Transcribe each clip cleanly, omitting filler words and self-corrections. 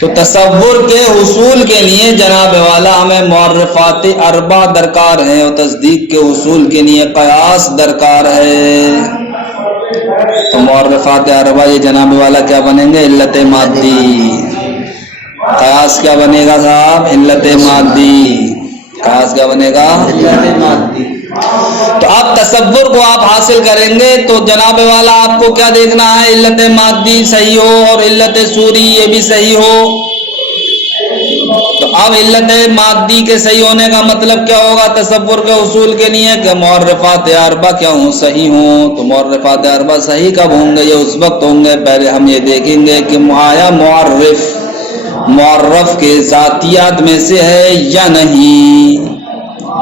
تو تصور کے حصول کے لیے جناب والا ہمیں معرفات اربع درکار ہیں اور تصدیق کے حصول کے لیے قیاس درکار ہے. تو معرفات اربع یہ جناب والا کیا بنیں گے؟ علت مادی. قیاس کیا بنے گا صاحب؟ علت مادی. قیاس کیا بنے گا؟ علت مادی. تو آپ تصور کو آپ حاصل کریں گے تو جناب والا آپ کو کیا دیکھنا ہے؟ علت مادی صحیح ہو اور علت صوری یہ بھی صحیح ہو. تو اب علت مادی کے صحیح ہونے کا مطلب کیا ہوگا تصور کے حصول کے لیے؟ کہ معرفات اربع کیا ہوں؟ صحیح ہوں. تو معرفات اربع صحیح کب ہوں گے؟ یہ اس وقت ہوں گے پہلے ہم یہ دیکھیں گے کہ آیا معرف کے ذاتیات میں سے ہے یا نہیں.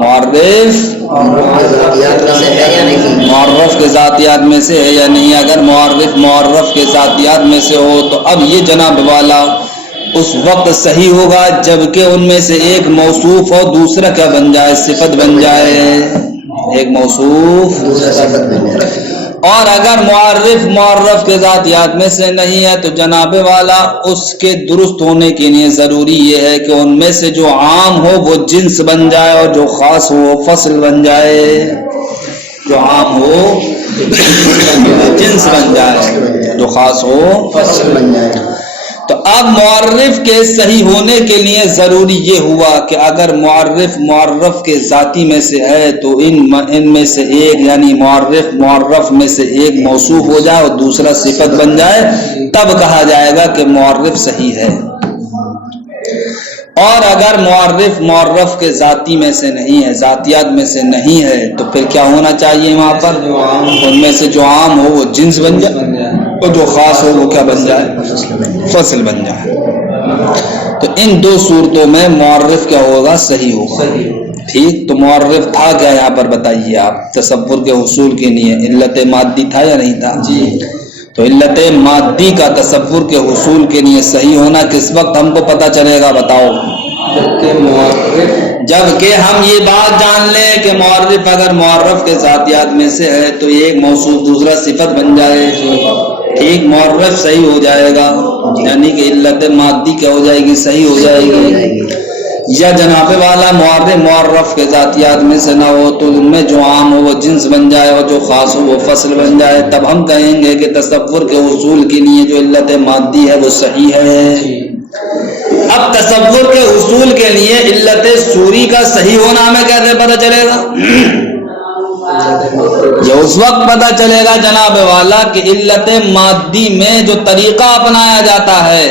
معرف کے ذاتیات میں سے ہے یا نہیں. اگر معرف کے ذاتیات میں سے ہو تو اب یہ جناب والا اس وقت صحیح ہوگا جبکہ ان میں سے ایک موصوف اور دوسرا کیا بن جائے؟ صفت بن جائے. ایک موصوف دوسرا صفت بن جائے. اور اگر معرف کے ذاتیات میں سے نہیں ہے تو جناب والا اس کے درست ہونے کے لیے ضروری یہ ہے کہ ان میں سے جو عام ہو وہ جنس بن جائے اور جو خاص ہو وہ فصل بن جائے. جو عام ہو جنس بن جائے، جو خاص ہو فصل بن جائے. تو اب معرف کے صحیح ہونے کے لیے ضروری یہ ہوا کہ اگر معرف کے ذاتی میں سے ہے تو ان میں سے ایک یعنی معرف میں سے ایک موصوف ہو جائے اور دوسرا صفت بن جائے، تب کہا جائے گا کہ معرف صحیح ہے. اور اگر معرف کے ذاتی میں سے نہیں ہے، ذاتیات میں سے نہیں ہے، تو پھر کیا ہونا چاہیے وہاں پر؟ ان میں سے جو عام ہو وہ جنس بن جائے اور جو خاص ہو وہ کیا بن جائے؟ فصل بن جائے. تو ان دو صورتوں میں معرف کیا ہوگا؟ صحیح ہوگا. ٹھیک. تو معرف تھا کیا یہاں پر بتائیے آپ؟ تصور کے حصول کے لیے علت مادی تھا یا نہیں تھا؟ جی. تو علت مادی کا تصور کے حصول کے لیے صحیح ہونا کس وقت ہم کو پتہ چلے گا بتاؤ؟ جبکہ ہم یہ بات جان لیں کہ معرف اگر معرف کے ذاتیات میں سے ہے تو ایک موصوف دوسرا صفت بن جائے. ٹھیک. معرف صحیح ہو جائے گا یعنی کہ علت مادی کیا ہو جائے گی؟ صحیح ہو جائے گی. یا جناب والا معرف کے ذاتیات میں سے نہ ہو تو ان میں جو عام ہو وہ جنس بن جائے اور جو خاص ہو وہ فصل بن جائے، تب ہم کہیں گے کہ تصور کے حصول کے لیے جو علت مادی ہے وہ صحیح ہے. اب تصور کے حصول کے لیے علت صوری کا صحیح ہونا ہمیں کیسے پتہ چلے گا؟ یہ اس وقت پتہ چلے گا جناب والا کہ علت مادی میں جو طریقہ اپنایا جاتا ہے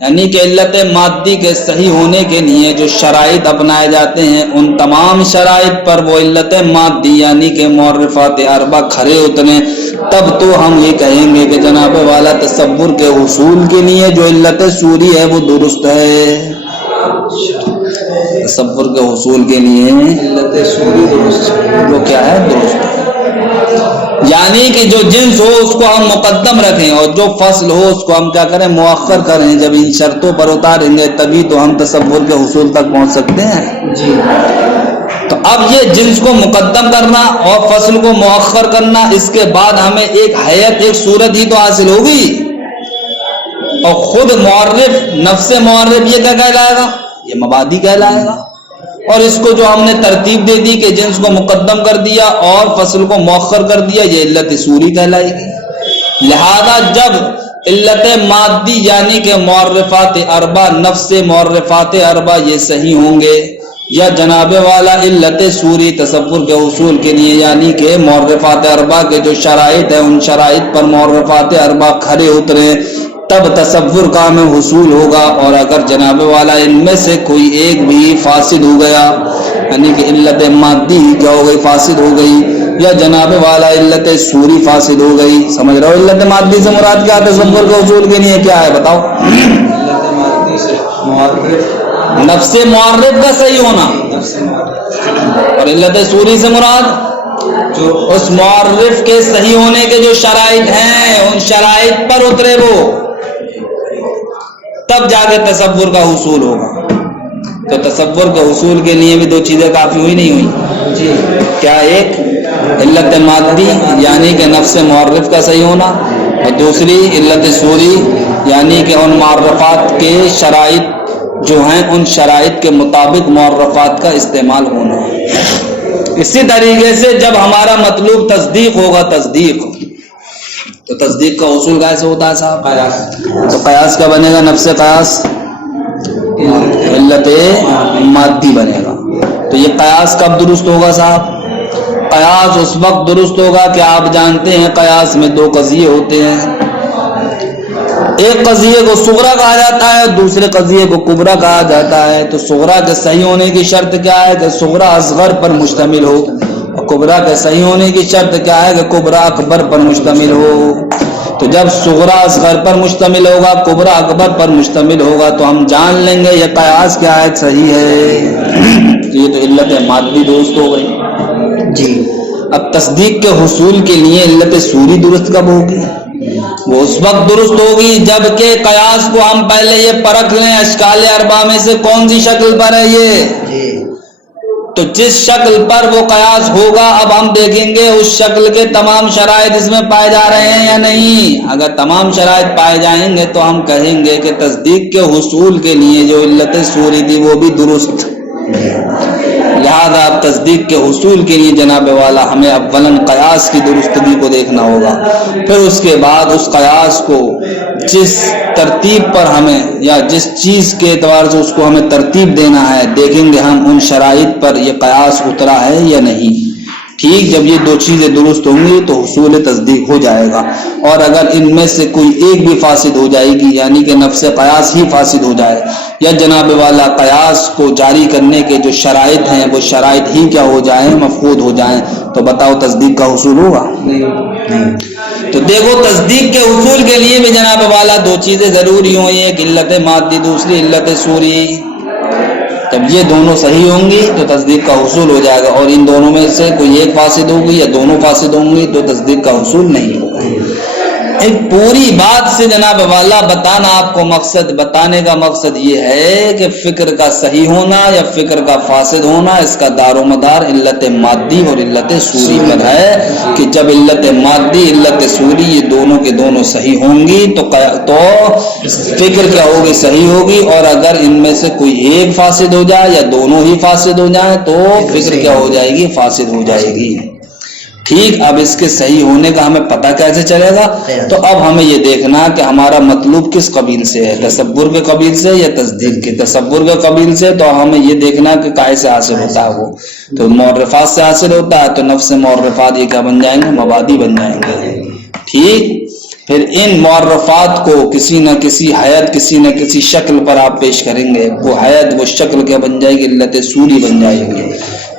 یعنی کہ علت مادی کے صحیح ہونے کے لیے جو شرائط اپنائے جاتے ہیں ان تمام شرائط پر وہ علت مادی یعنی کہ معرفات اربع کھرے اتریں، تب تو ہم یہ کہیں گے کہ جناب والا تصور کے حصول کے لیے جو علت صوری ہے وہ درست ہے. تصور کے حصول کے لیے علت صوری درست ہے. وہ کیا ہے؟ درست ہے. یعنی کہ جو جنس ہو اس کو ہم مقدم رکھیں اور جو فصل ہو اس کو ہم کیا کریں؟ مؤخر کریں. جب ان شرطوں پر اتاریں گے تبھی تو ہم تصور کے حصول تک پہنچ سکتے ہیں. جی. تو اب یہ جنس کو مقدم کرنا اور فصل کو مؤخر کرنا، اس کے بعد ہمیں ایک حیت ایک صورت ہی تو حاصل ہوگی. اور خود معرف نفس معرف یہ کیا کہلائے گا؟ یہ مبادی کہلائے گا. اور اس کو جو ہم نے ترتیب دے دی کہ جنس کو مقدم کر دیا اور فصل کو مؤخر کر دیا، یہ علت صوری کہلائے گی. لہذا جب علت مادی یعنی کہ معرفات اربع نفس معرفات اربع یہ صحیح ہوں گے، یا جناب والا علت صوری تصور کے حصول کے لیے یعنی کہ معرفات اربع کے جو شرائط ہیں ان شرائط پر معرفات اربع کھرے اترے، تب تصور کا ہمیں حصول ہوگا. اور اگر جناب والا ان میں سے کوئی ایک بھی فاسد ہو گیا یعنی کہ علت مادی کیا ہو گئی؟ فاسد ہو گئی، یا جناب والا علت صوری فاسد ہو گئی. سمجھ رہے ہو علت مادی سے مراد کیا؟ تصور کے حصول کے لیے کیا ہے بتاؤ؟ علت مادی سے نفس معرف کا صحیح ہونا، اور علت صوری سے مراد جو اس معرف کے صحیح ہونے کے جو شرائط ہیں ان شرائط پر اترے وہ، تب جا کے تصور کا حصول ہوگا. تو تصور کے حصول کے لیے بھی دو چیزیں کافی ہوئی نہیں ہوئی؟ جی. کیا؟ ایک علت مادی یعنی کہ نفس معرف کا صحیح ہونا، اور دوسری علت سوری یعنی کہ ان معرفات کے شرائط جو ہیں ان شرائط کے مطابق معرفات کا استعمال ہونا. اسی طریقے سے جب ہمارا مطلوب تصدیق ہوگا تصدیق تو تصدیق کا اصول کیسے ہوتا ہے صاحب؟ قیاس. تو قیاس کا بنے گا نفس قیاس علت مادی بنے گا. تو یہ قیاس کب درست ہوگا صاحب؟ قیاس اس وقت درست ہوگا کہ آپ جانتے ہیں قیاس میں دو قضیے ہوتے ہیں. ایک قضیے کو صغرا کہا جاتا ہے اور دوسرے قضیے کو کبرا کہا جاتا ہے. تو صغرا کے صحیح ہونے کی شرط کیا ہے کہ صغرا اصغر پر مشتمل ہو, اور کبرا کے صحیح ہونے کی شرط کیا ہے کہ کبرا اکبر پر مشتمل ہو. تو جب صغرا اصغر پر مشتمل ہوگا کبرا اکبر پر مشتمل ہوگا تو ہم جان لیں گے یہ قیاس کیا ہے, صحیح ہے. یہ تو علت مادی درست ہو گئی جی. اب تصدیق کے حصول کے لیے علت سوری درست کب ہوگی؟ وہ اس وقت درست ہوگی جب کہ قیاس کو ہم پہلے یہ پرکھ لیں اشکال اربعہ میں سے کون سی شکل پر ہے یہ. تو جس شکل پر وہ قیاس ہوگا اب ہم دیکھیں گے اس شکل کے تمام شرائط اس میں پائے جا رہے ہیں یا نہیں. اگر تمام شرائط پائے جائیں گے تو ہم کہیں گے کہ تصدیق کے حصول کے لیے جو علت سوری تھی وہ بھی درست. لہذا اب تصدیق کے حصول کے لیے جناب والا ہمیں اولاً قیاس کی درستگی کو دیکھنا ہوگا, پھر اس کے بعد اس قیاس کو جس ترتیب پر ہمیں یا جس چیز کے اعتبار سے اس کو ہمیں ترتیب دینا ہے دیکھیں گے ہم ان شرائط پر یہ قیاس اترا ہے یا نہیں. ٹھیک, جب یہ دو چیزیں درست ہوں گی تو حصول تصدیق ہو جائے گا. اور اگر ان میں سے کوئی ایک بھی فاسد ہو جائے گی یعنی کہ نفس قیاس ہی فاسد ہو جائے یا جناب والا قیاس کو جاری کرنے کے جو شرائط ہیں وہ شرائط ہی کیا ہو جائیں, مفقود ہو جائیں, تو بتاؤ تصدیق کا حصول ہوگا؟ نہیں. تو دیکھو تصدیق کے حصول کے لیے بھی جناب والا دو چیزیں ضروری ہوئی, ایک علت مادی دوسری علت سوری. جب یہ دونوں صحیح ہوں گی تو تصدیق کا حصول ہو جائے گا, اور ان دونوں میں سے کوئی ایک فاسد ہوگی یا دونوں فاسد ہوں گی تو تصدیق کا حصول نہیں ہوگا. ایک پوری بات سے جناب والا بتانا آپ کو مقصد بتانے کا مقصد یہ ہے کہ فکر کا صحیح ہونا یا فکر کا فاسد ہونا اس کا دار و مدار علت مادی اور علت سوری پر ہے کہ جب علت مادی علت سوری یہ دونوں کے دونوں صحیح ہوں گی تو فکر کیا ہوگی, صحیح ہوگی. اور اگر ان میں سے کوئی ایک فاسد ہو جائے یا دونوں ہی فاسد ہو جائیں تو فکر کیا ہو جائے گی, فاسد ہو جائے گی. ٹھیک, اب اس کے صحیح ہونے کا ہمیں پتہ کیسے چلے گا؟ تو اب ہمیں یہ دیکھنا کہ ہمارا مطلوب کس قبیل سے ہے, تصور کے قبیل سے یا تصدیق کے. تصور کے قبیل سے تو ہمیں یہ دیکھنا کہ کائے سے حاصل ہوتا ہے, وہ تو معرفات سے حاصل ہوتا ہے. تو نفس معرفات یہ کیا بن جائیں گے, مبادی بن جائیں گے. ٹھیک, پھر ان معرفات کو کسی نہ کسی حیت کسی نہ کسی شکل پر آپ پیش کریں گے, وہ حیت وہ شکل کیا بن جائے گی, علت سوری بن جائے گی.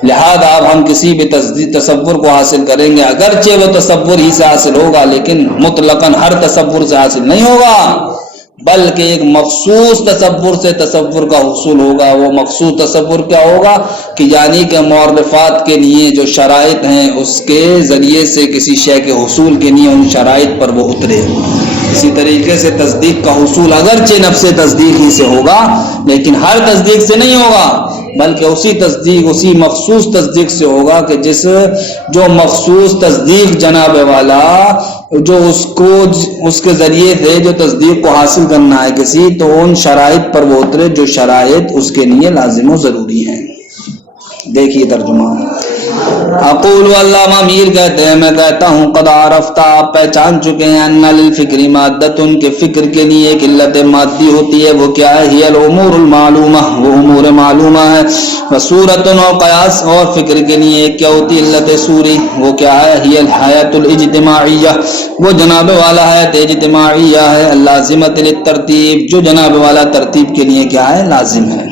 لہذا اب ہم کسی بھی تصور کو حاصل کریں گے اگرچہ وہ تصور ہی سے حاصل ہوگا لیکن مطلقاً ہر تصور سے حاصل نہیں ہوگا بلکہ ایک مخصوص تصور سے تصور کا حصول ہوگا. وہ مخصوص تصور کیا ہوگا کہ یعنی کہ معرفات کے لیے جو شرائط ہیں اس کے ذریعے سے کسی شے کے حصول کے لیے ان شرائط پر وہ اترے. اسی طریقے سے تصدیق کا حصول اگرچہ نفس تصدیق ہی سے ہوگا لیکن ہر تصدیق سے نہیں ہوگا بلکہ اسی تصدیق اسی مخصوص تصدیق سے ہوگا کہ جو مخصوص تصدیق جناب والا جو اس کے ذریعے سے جو تصدیق کو حاصل کرنا ہے کسی تو ان شرائط پر وہ اترے جو شرائط اس کے لیے لازم و ضروری ہیں. دیکھیے ترجمہ. اقول علامہ میر کہتے ہیں میں کہتا ہوں قد عرفت آپ پہچان چکے ہیں ان للفکر مادتن کے فکر کے لیے ایک علت مادی ہوتی ہے. وہ کیا ہے؟ ہی الامور المعلومہ, وہ امور معلومہ ہے. وصورت اور قیاس اور فکر کے لیے ایک کیا ہوتی ہے علت سوری, وہ کیا ہے؟ ہی الحیات الاجتماعیہ, وہ جناب والا حیات اجتماعیہ ہے. اللازمۃ للترتیب, جو جناب والا ترتیب کے لیے کیا ہے؟ لازم ہے.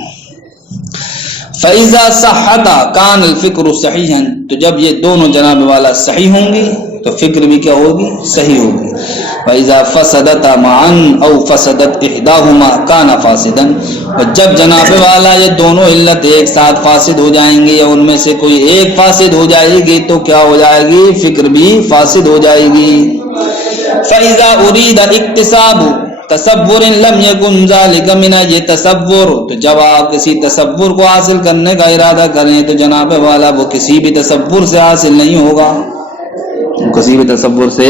فَإِذَا صَحَّتَ كَانَ الْفِكْرُ صَحِيحًا, تو جب یہ دونوں جناب والا صحیح ہوں گی تو فکر بھی کیا ہوگی؟ صحیح ہوگی. وَإِذَا فَسَدَتَ مَعًا أَوْ فَسَدَتْ إِحْدَاهُمَا كَانَ فَاسِدًا, اور جب جناب والا یہ دونوں علت ایک ساتھ فاسد ہو جائیں گی یا ان میں سے کوئی ایک فاسد ہو جائے گی تو کیا ہو جائے گی؟ فکر بھی فاسد ہو جائے گی. فَإِذَا أُرِيدَ اِقْتِصَابُ تصور لم یکن ذالک من, یہ تصور تو جب آپ کسی تصور کو حاصل کرنے کا ارادہ کریں تو جناب والا وہ کسی بھی تصور سے حاصل نہیں ہوگا. کسی بھی تصور سے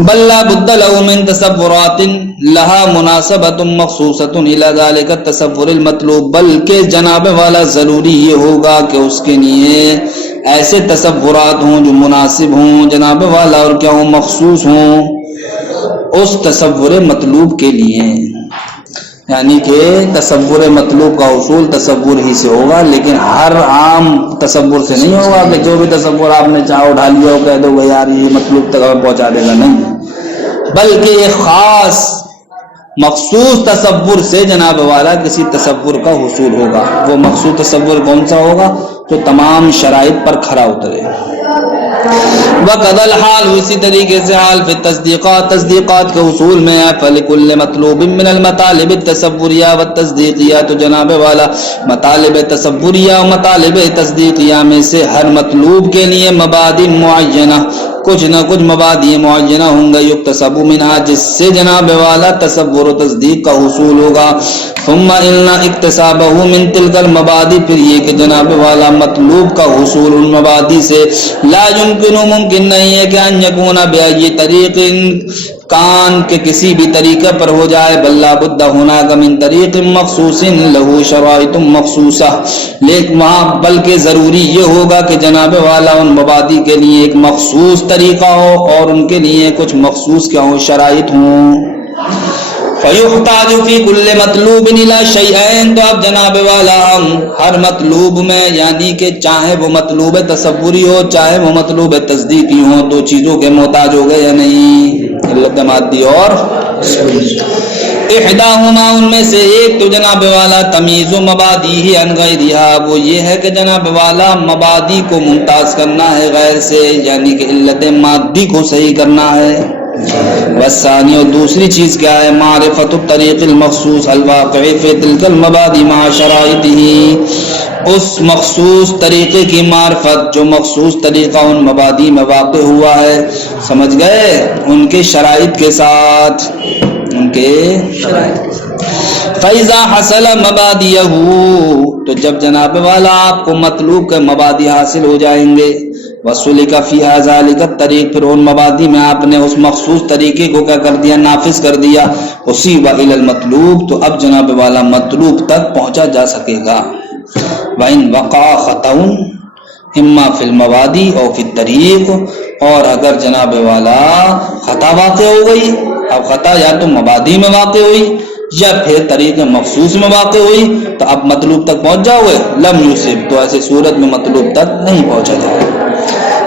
بل لا بد له من تصورات لها مناسبت مخصوصۃ الى ذلك التصور المطلوب، بلکہ جناب والا ضروری یہ ہوگا کہ اس کے لیے ایسے تصورات ہوں جو مناسب ہوں جناب والا اور کیا ہوں مخصوص ہوں اس تصور مطلوب کے لیے، یعنی کہ تصور مطلوب کا حصول تصور ہی سے ہوگا، لیکن ہر عام تصور سے نہیں ہوگا کہ جو بھی تصور آپ نے چاہو اٹھا لیا ہو کہہ دو وہ یار یہ مطلوب تک ہمیں پہنچا دے گا، نہیں، بلکہ ایک خاص مخصوص تصور سے جناب والا کسی تصور کا حصول ہوگا۔ وہ مخصوص تصور کون سا ہوگا؟ جو تمام شرائط پر کھرا اترے۔ وقد الحال، اسی طریقے سے حال فی التصدیقات، تصدیقات کے حصول میں ہے، فلکل مطلوب من المطالب التصوریہ والتصدیقیہ، تو جناب والا مطالب تصوریہ و مطالب تصدیقیہ میں سے ہر مطلوب کے لیے مبادئ معینہ، کچھ نہ کچھ مبادئ معینہ ہوں گے، یکتسب منہا، جس سے جناب والا تصور و تصدیق کا حصول ہوگا۔ ثم ان اکتسابہ من تلک المبادئ، پھر یہ کہ جناب والا مطلوب کا حصول ان مبادئ سے لا يمکن، ممکن نہیں ہے کہ ان یکون بأی طریق کان کے کسی بھی طریقے پر ہو جائے، بل لا بد هناك من طریق مخصوص له شرائط مخصوصہ، لیکن وہاں بلکہ ضروری یہ ہوگا کہ جناب والا ان مبادئ کے لیے ایک مخصوص طریقہ ہو اور ان کے لیے کچھ مخصوص کیا ہو شرائط ہوں۔ فیحتاج فی کل مطلوب الی شیئین، تو اب جناب والا ہم ہر مطلوب میں، یعنی کہ چاہے وہ مطلوب تصوری ہو چاہے وہ مطلوب تصدیقی ہو، دو چیزوں کے محتاج ہو گئے یا نہیں، علت مادی اور احداہما، ان میں سے ایک تو جناب والا تمیز و مبادی عن غیرہا، وہ یہ ہے کہ جناب والا مبادی کو ممتاز کرنا ہے غیر سے، یعنی کہ علت مادی کو صحیح کرنا ہے۔ والثانی، اور دوسری چیز کیا ہے؟ معرفت الطریق المخصوص الواقع فی تلک المبادئ مع شرائطہ، اس مخصوص طریقے کی معرفت جو مخصوص طریقہ ان مبادئ میں واقع ہوا ہے، سمجھ گئے، ان کے شرائط کے ساتھ، ان کے شرائط کے ساتھ۔ فَإِذَا حَصَلَ مَبَادِئَهُ، تو جب جناب والا آپ کو مطلوب کے مبادئ حاصل ہو جائیں گے، وَسُلِكَ فِيهَا ذَلِكَ الطَّرِيقُ، پھر ان مبادئ میں آپ نے اس مخصوص طریقے کو کیا کر دیا؟ نافذ کر دیا۔ اُصِيبَ إِلَى الْمَطْلُوبِ، تو اب جناب والا مطلوب تک پہنچا جا سکے گا۔ وَإِنْ وَقَعَ خَطَأٌ إِمَّا فِي الْمَبَادِئِ أَوْ فِي الطَّرِيقِ، اور اگر جناب والا خطا واقع ہو گئی، اب خطا یا تو مبادئ میں واقع ہوئی یا پھر طریق مخصوص میں واقع ہوئی، تو اب مطلوب تک پہنچ جاؤ گے، لم یوسف، تو ایسے صورت میں مطلوب تک نہیں پہنچا جائے۔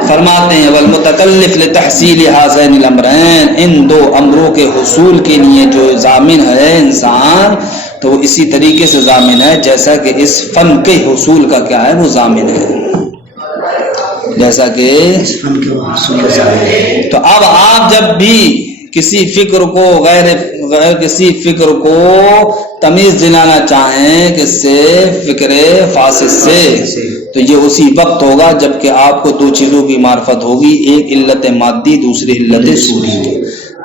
فرماتے ہیں والمتکلف لتحصیل ہذین الامرین، ان دو امروں کے حصول کے لیے جو ضامن ہے انسان، تو وہ اسی طریقے سے ضامن ہے جیسا کہ اس فن کے حصول کا کیا ہے وہ ضامن ہے، جیسا کہ تو اب آپ جب بھی کسی فکر کو غیر کسی فکر کو تمیز دلانا چاہیں کس سے؟ فکر فاسد سے، تو یہ اسی وقت ہوگا جب کہ آپ کو دو چیزوں کی معرفت ہوگی، ایک علت مادی دوسری علت سوری۔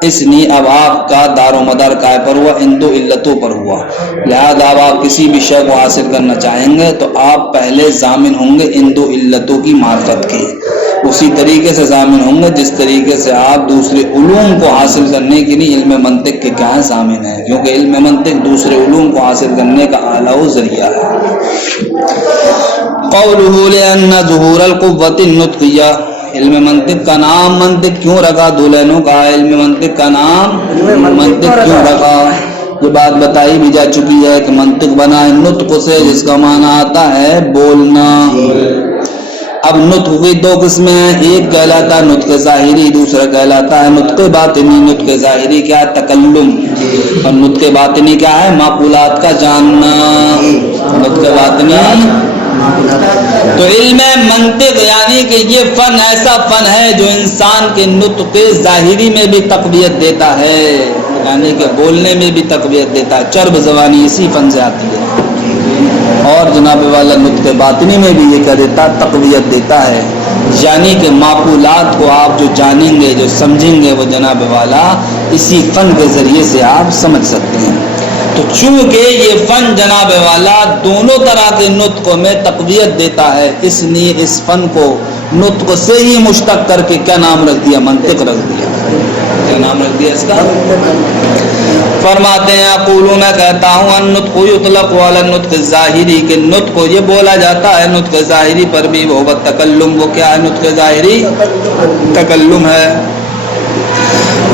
اس لیے اب آپ کا دار و مدار کائے پر ہوا؟ ان دو علتوں پر ہوا، لہذا اب آپ کسی بھی شے کو حاصل کرنا چاہیں گے تو آپ پہلے ضامن ہوں گے ان دو علتوں کی معرفت کے، اسی طریقے سے ضامن ہوں گے جس طریقے سے آپ دوسرے علوم کو حاصل کرنے کے لیے علم منطق کے کیا ہے ضامن ہے، کیونکہ علم منطق دوسرے علوم کو حاصل کرنے کا اعلیٰ ذریعہ ہے۔ قولہ لأن ظہور القوۃ النطقیہ، علم منطق کا نام منطق کیوں رکھا؟ دولینوں کا علم منطق کا نام منطق کیوں رکھا؟ یہ بات بتائی بھی جا چکی ہے کہ منطق بنا ہے نطق سے، جس کا معنی آتا ہے بولنا۔ اب نطق کی دو قسمیں ہیں، ایک کہلاتا ہے نطق ظاہری، دوسرا کہلاتا ہے نطق باطنی۔ نطق ظاہری کیا ہے؟ تکلم، اور نطق باطنی کیا ہے؟ معقولات کا جاننا۔ نطق باطنی تو علم منطق یعنی کہ یہ فن ایسا فن ہے جو انسان کے نطق ظاہری میں بھی تقویت دیتا ہے، یعنی کہ بولنے میں بھی تقویت دیتا ہے، چرب زبانی اسی فن سے آتی ہے، اور جناب والا نطق باطنی میں بھی یہ کہہ دیتا تقویت دیتا ہے، یعنی کہ معقولات کو آپ جو جانیں گے جو سمجھیں گے وہ جناب والا اسی فن کے ذریعے سے آپ سمجھ سکتے ہیں۔ تو چونکہ یہ فن جناب والا دونوں طرح کے نطق میں تقویت دیتا ہے، اس لیے اس فن کو نطق سے ہی مشتق کر کے کیا نام رکھ دیا؟ منطق رکھ دیا. کیا نام رکھ دیا اس کا؟ فرماتے ہیں اقول میں کہتا ہوں النطق یطلق علی النطق الظاہری کہ نطق کو یہ بولا جاتا ہے نطق ظاہری پر بھی. وہ تکلم، وہ کیا ہے نطق ظاہری؟ تکلم ہے.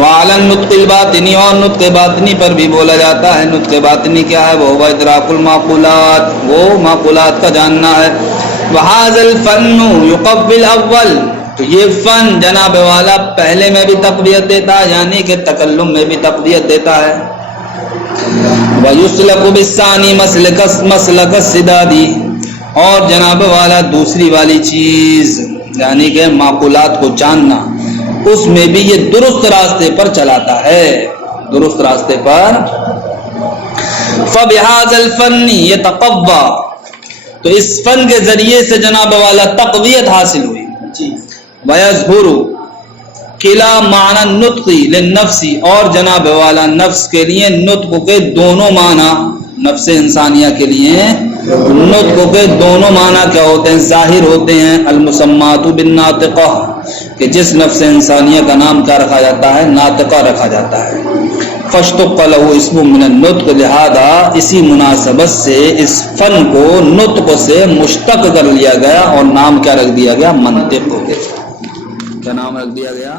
وعلی النطق الباطنی، اور نطق باطنی پر بھی بولا جاتا ہے. نطق باطنی کیا ہے؟ وہ ادراک المعقولات، وہ معقولات کا جاننا ہے. وہذا الفن یقوی الاول، تو یہ فن جناب والا پہلے میں بھی تقویت دیتا ہے، یعنی کہ تکلم میں بھی تقویت دیتا ہے. وَيُسْلَكُ بِالثَّانِي مَسْلَكَ السِّدَادِ، اور جناب والا دوسری والی چیز یعنی کہ معقولات کو جاننا، اس میں بھی یہ درست راستے پر چلاتا ہے، درست راستے پر. فَبِهَذَا الْفَنِّ يَتَقَوَّى، تو اس فن کے ذریعے سے جناب والا تقویت حاصل ہوئی. وَيَظْهُرُ قِلَا معنی النطق للنفس، اور جناب والا نفس کے لیے نطق کے دونوں معنی، نفس انسانیہ کے لیے نطق کے دونوں معنی کیا ہوتے ہیں؟ ظاہر ہوتے ہیں. المسمات بالناطقہ، کہ جس نفس انسانیہ کا نام کیا رکھا جاتا ہے؟ ناطقہ رکھا جاتا ہے. فاشتق له اسم من النطق، لہذا اسی مناسبت سے اس فن کو نطق سے مشتق کر لیا گیا اور نام کیا رکھ دیا گیا؟ منطق ہو گیا. کیا نام رکھ دیا گیا؟